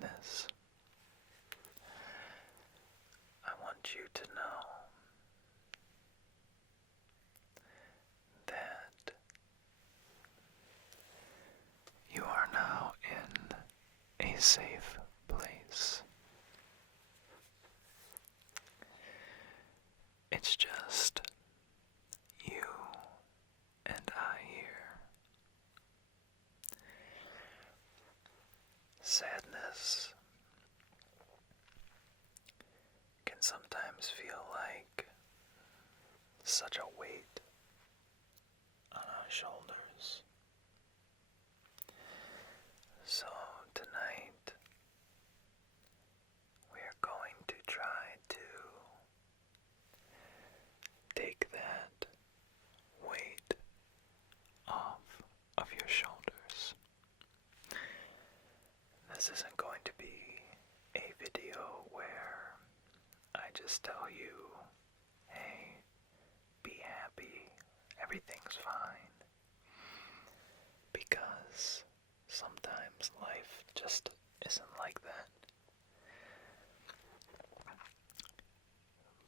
sadness, I want you to know that you are now in a safe place. It's just you and I here. Sadness can sometimes feel like such a weight on our shoulders. So tonight we are going to try to take that weight off of your shoulders. This isn't going to be a video where I just tell you, hey, be happy, everything's fine. Because sometimes life just isn't like that.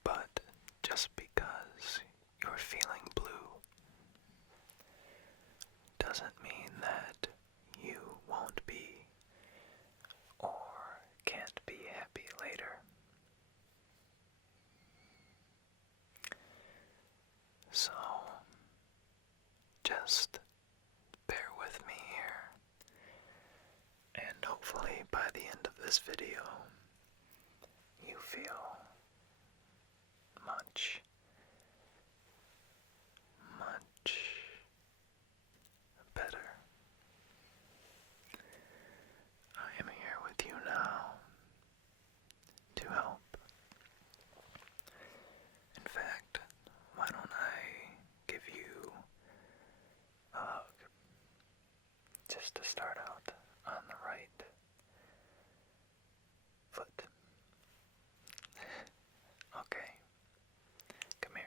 But just because you're feeling blue doesn't mean that you won't be or can't be happy later. So, just bear with me here, and hopefully by the end of this video, you feel much, much better. I am here with you now to help. In fact, why don't I give you a hug just to start out on the right foot. Okay, come here.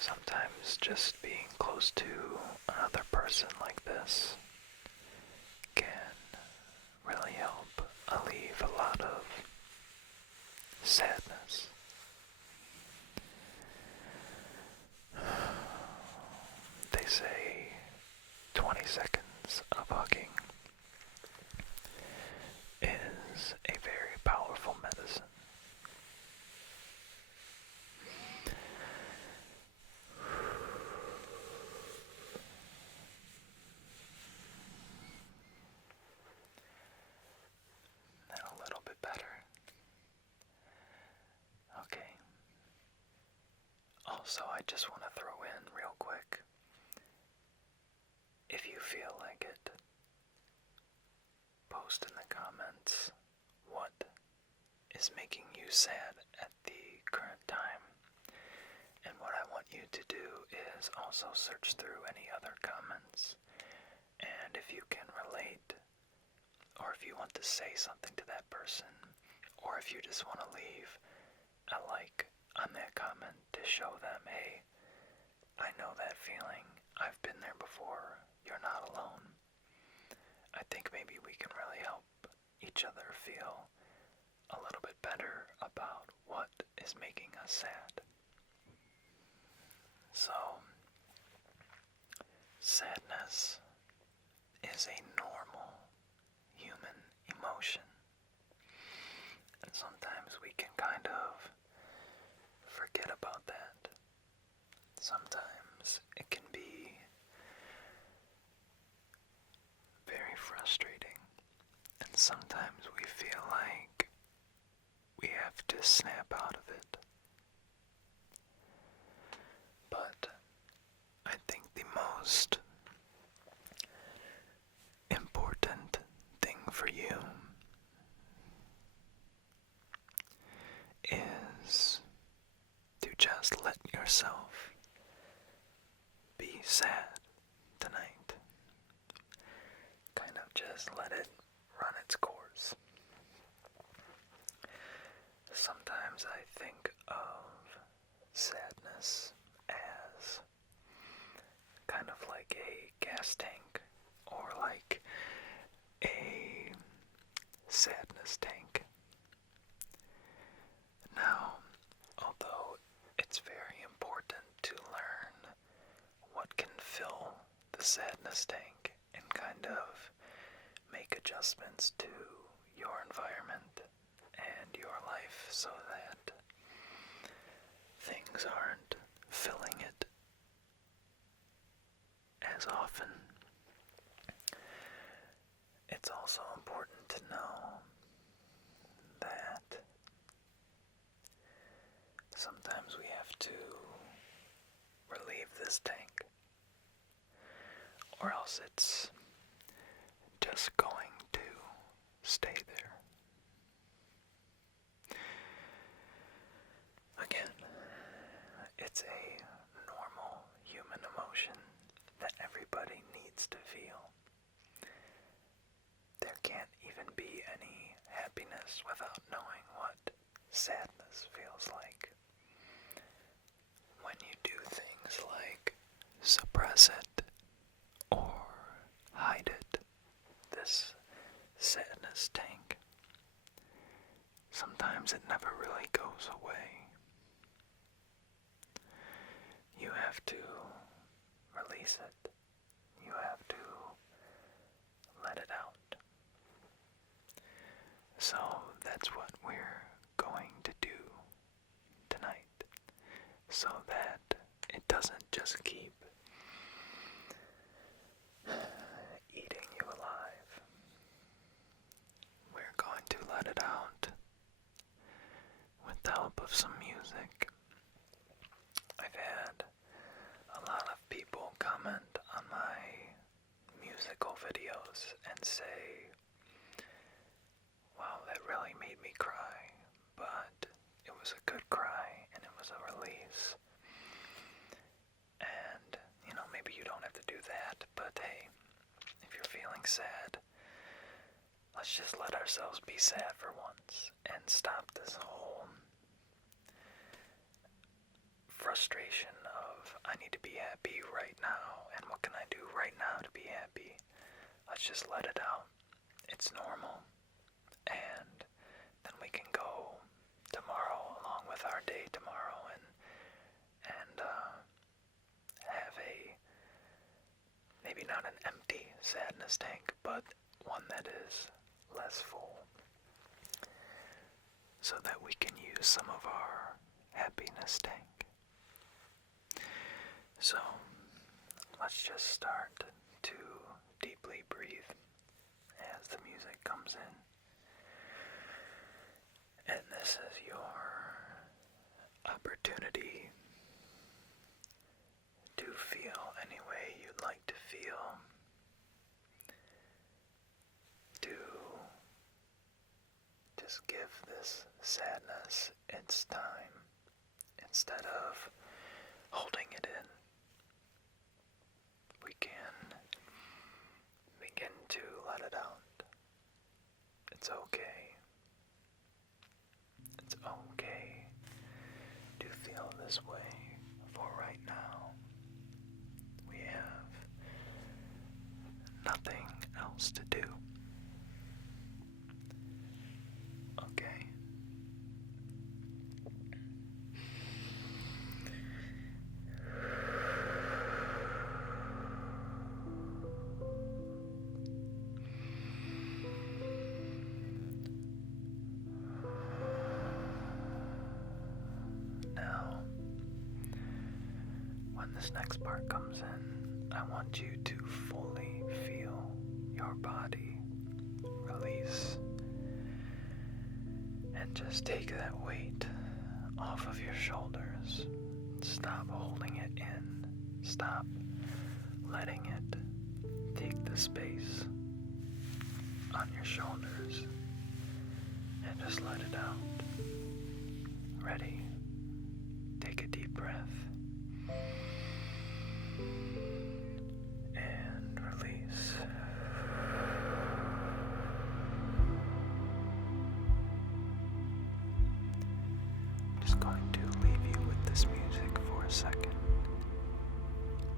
Sometimes just being close to another person like this can really help alleviate a lot of sadness. They say 20 seconds of hugging is a very powerful medicine. And a little bit better. Okay. Also, I just want to throw in real quick, if you feel like it, post in the comments what is making you sad at the current time. And what I want you to do is also search through any other comments. And if you can relate, or if you want to say something to that person, or if you just want to leave a like on that comment to show them, hey, I know that feeling, I've been there before, you're not alone. I think maybe we can really help each other feel a little bit better about what is making us sad. So, sadness is a normal human emotion. And sometimes we can kind of forget about that. Sometimes it can be very frustrating. And sometimes we feel like we have to snap out of it. But I think the most important thing for you is to just let yourself be sad tonight. Kind of just let it run its course. Sometimes I think of the sadness tank and kind of make adjustments to your environment and your life so that things aren't filling it as often. It's also important to know that sometimes we have to relieve this tank, or else it's just going to stay there. Again, it's a normal human emotion that everybody needs to feel. There can't even be any happiness without knowing what sadness feels like. When you do things like suppress it or hide it, this sadness tank, sometimes it never really goes away. You have to release it. You have to let it out. So that's what we're going to do tonight, so that it doesn't just keep eating you alive. We're going to let it out with the help of some music. I've had a lot of people comment on my musical videos and say, wow, that really made me cry, but it was a good cry and it was a release. And, maybe you don't have to do that, but hey, if you're feeling sad, let's just let ourselves be sad for once and stop this whole frustration of I need to be happy right now, and what can I do right now to be happy? Let's just let it out. It's normal. And then we can go tomorrow along with our day tomorrow and have a, maybe not an empty sadness tank, but one that is less full, so that we can use some of our happiness tank. So let's just start to deeply breathe as the music comes in. And this is your opportunity to feel any way you'd like to feel, to just give this sadness its time instead of holding it in. We can begin to let it out. It's okay. It's okay to feel this way for right now. We have nothing else to do. Okay. Now, when this next part comes in, I want you to fully feel your body release and just take that weight off of your shoulders. Stop holding it in. Stop letting it take the space on your shoulders and just let it out. Ready? Take a deep breath and release. Just going to leave you with this music for a second.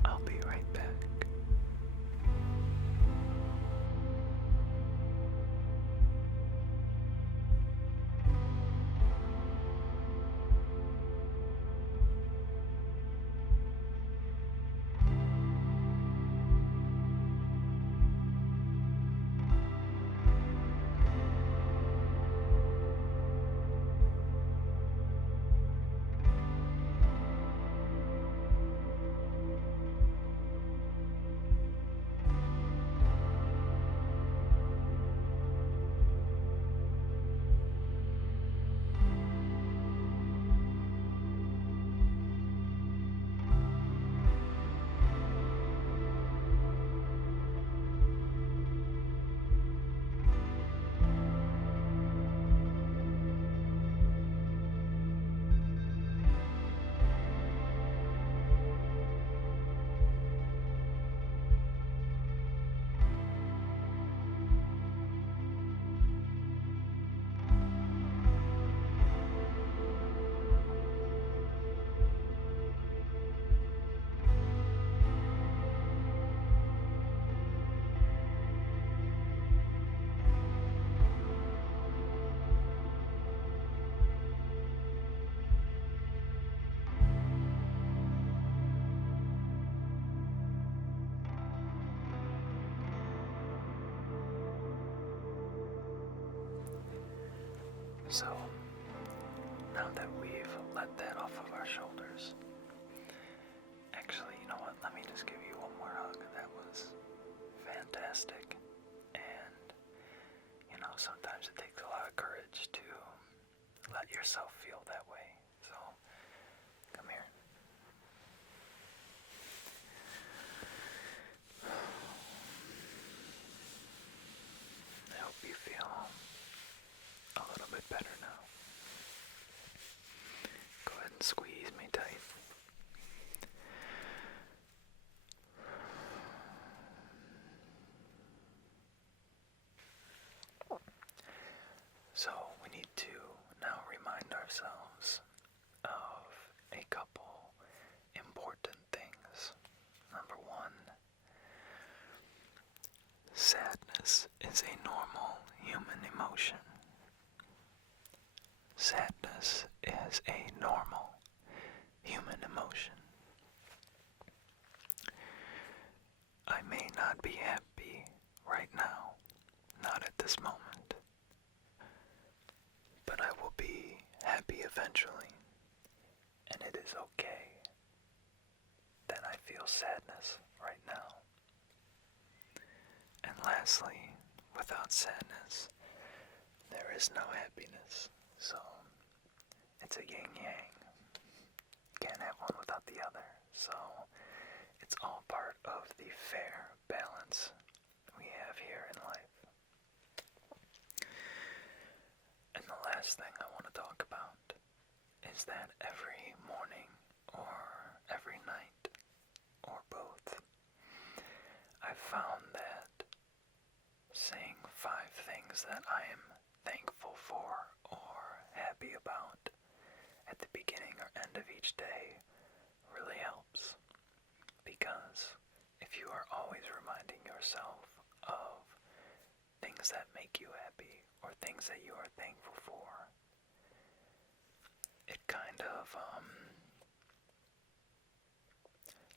I'll be right back. So, now that we've let that off of our shoulders, actually, you know what? Let me just give you one more hug. That was fantastic. And, sometimes it takes a lot of courage to let yourself feel that way. So, come here. I hope you feel a little bit better now. Go ahead and squeeze me tight. So we need to now remind ourselves of a couple important things. Number one, sadness is a normal human emotion. Sadness is a normal human emotion. I may not be happy right now, not at this moment, but I will be happy eventually, and it is okay that I feel sadness right now. And lastly, without sadness, there is no happiness. So, it's a yin-yang. Can't have one without the other. So, it's all part of the fair balance we have here in life. And the last thing I want to talk about is that every morning or every night or both, I've found that saying 5 things that I am thankful for or happy about at the beginning or end of each day really helps. Because if you are always reminding yourself of things that make you happy or things that you are thankful for, it kind of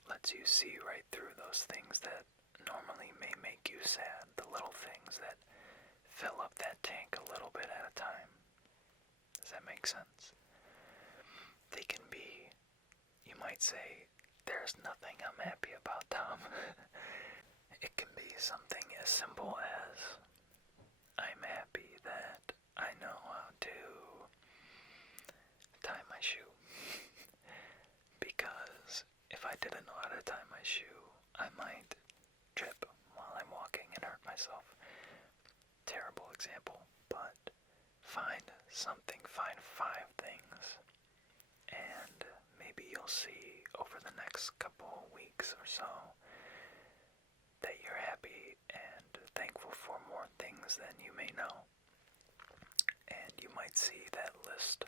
lets you see right through those things that normally may make you sad, the little things that fill up that tank a little bit at a time. Does that make sense? They can be, you might say, there's nothing I'm happy about, Tom. It can be something as simple as, I'm happy that I know how to tie my shoe. Because if I didn't know how to tie my shoe, I might trip while I'm walking and hurt myself. Terrible example, but find 5 things, and maybe you'll see over the next couple weeks or so that you're happy and thankful for more things than you may know. And you might see that list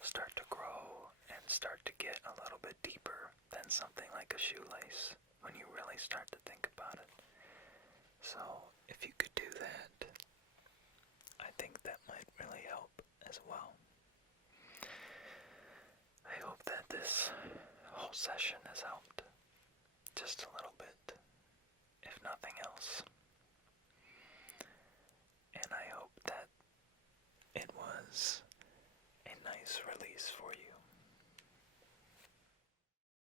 start to grow and start to get a little bit deeper than something like a shoelace when you really start to think about it. So if you could do that, I think that might really help as well. I hope that this whole session has helped just a little bit, if nothing else.